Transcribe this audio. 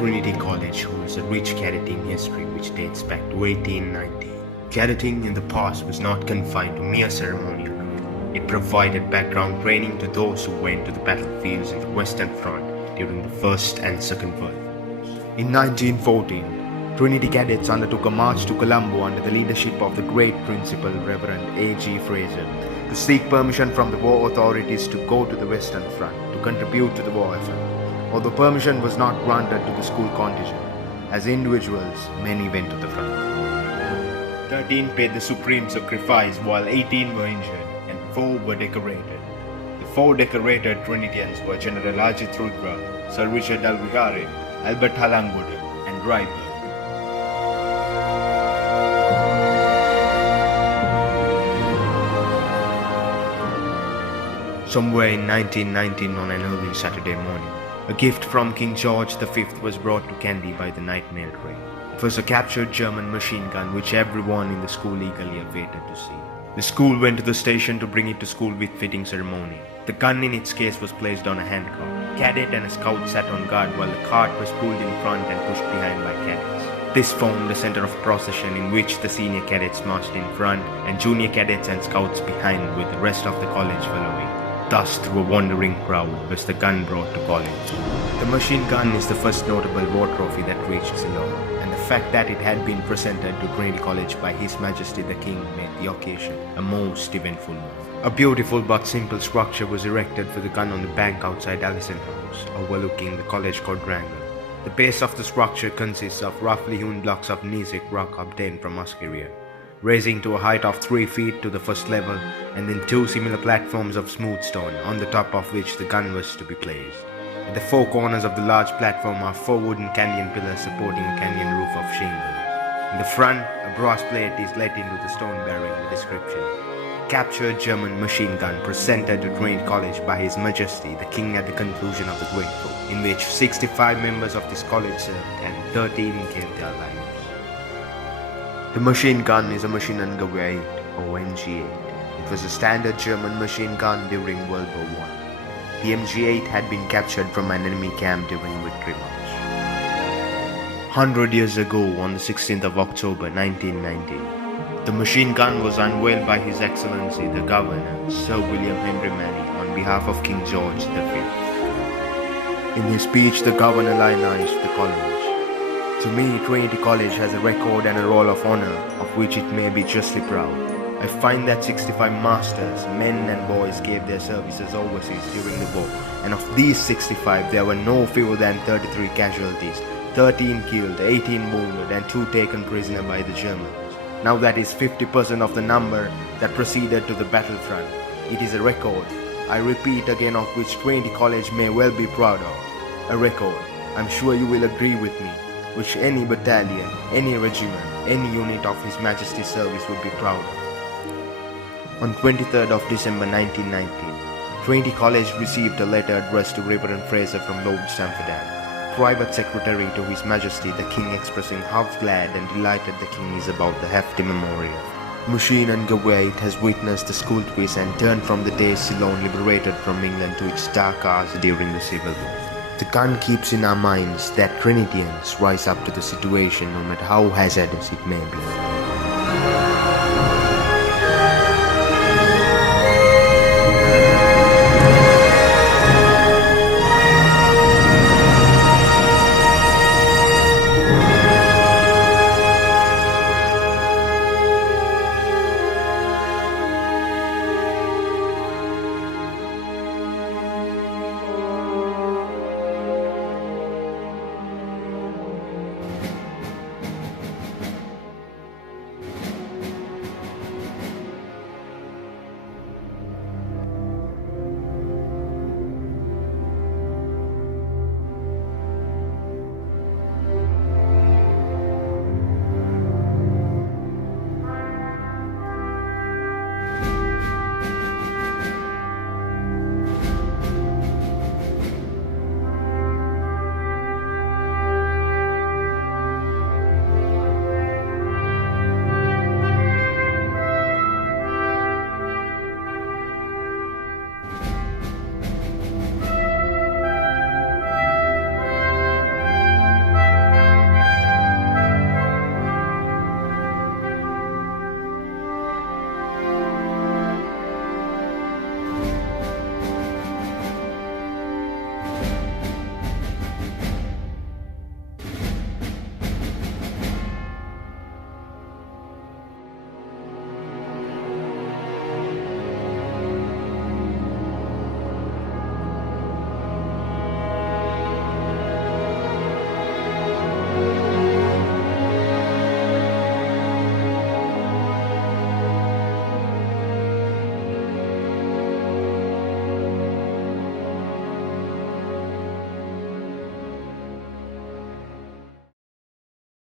Trinity College holds a rich cadetting history which dates back to 1890. Cadetting in the past was not confined to mere ceremonial drill. It provided background training to those who went to the battlefields in the Western Front during the First and Second World Wars. In 1914, Trinity cadets undertook a march to Colombo under the leadership of the great Principal Reverend A.G. Fraser to seek permission from the war authorities to go to the Western Front to contribute to the war effort. Although permission was not granted to the school contingent, as individuals, many went to the front. 13 paid the supreme sacrifice while 18 were injured and 4 were decorated. The 4 decorated Trinitians were General Ajit Rudra, Sir Richard Dalvigare, Albert Halangwood, and Riper. Somewhere in 1919 on an early Saturday morning, a gift from King George V was brought to Kandy by the night mail train. It was a captured German machine gun which everyone in the school eagerly awaited to see. The school went to the station to bring it to school with fitting ceremony. The gun in its case was placed on a handcart. Cadet and a scout sat on guard while the cart was pulled in front and pushed behind by cadets. This formed the center of procession in which the senior cadets marched in front and junior cadets and scouts behind with the rest of the college following. Thus, through a wandering crowd, was the gun brought to college. The machine gun is the first notable war trophy that reached Ceylon, and the fact that it had been presented to Trinity College by His Majesty the King made the occasion a most eventful one. A beautiful but simple structure was erected for the gun on the bank outside Allison House, overlooking the college quadrangle. The base of the structure consists of roughly hewn blocks of gneissic rock obtained from Muskeria, raising to a height of 3 feet to the first level, and then 2 similar platforms of smooth stone, on the top of which the gun was to be placed. At the 4 corners of the large platform are 4 wooden Kandian pillars supporting a Kandian roof of shingle. In the front, a brass plate is let into the stone bearing the description: captured German machine gun presented to Trinity College by His Majesty the King at the conclusion of the Great War, in which 65 members of this college served and 13 gave their lives. The machine gun is a machine unveiled, or MG8. It was a standard German machine gun during World War I. The MG8 had been captured from an enemy camp during Victory March. 100 years ago, on the 16th of October 1990, the machine gun was unveiled by His Excellency the Governor, Sir William Henry Manny, on behalf of King George V. In his speech, the Governor lionized the college. To me, Trinity College has a record and a roll of honor, of which it may be justly proud. I find that 65 masters, men and boys, gave their services overseas during the war, and of these 65, there were no fewer than 33 casualties, 13 killed, 18 wounded, and 2 taken prisoner by the Germans. Now that is 50% of the number that proceeded to the battlefront. It is a record, I repeat again, of which Trinity College may well be proud of. A record, I'm sure you will agree with me, which any battalion, any regiment, any unit of His Majesty's service would be proud of. On 23rd of December 1919, Trinity College received a letter addressed to Reverend Fraser from Lord Stamfordham, Private Secretary to His Majesty the King, expressing how glad and delighted the King is about the hefty memorial. Machine unveiled has witnessed the school twist and turned from the days Ceylon liberated from England to its dark hours during the Civil War. The gun keeps in our minds that Trinitians rise up to the situation no matter how hazardous it may be.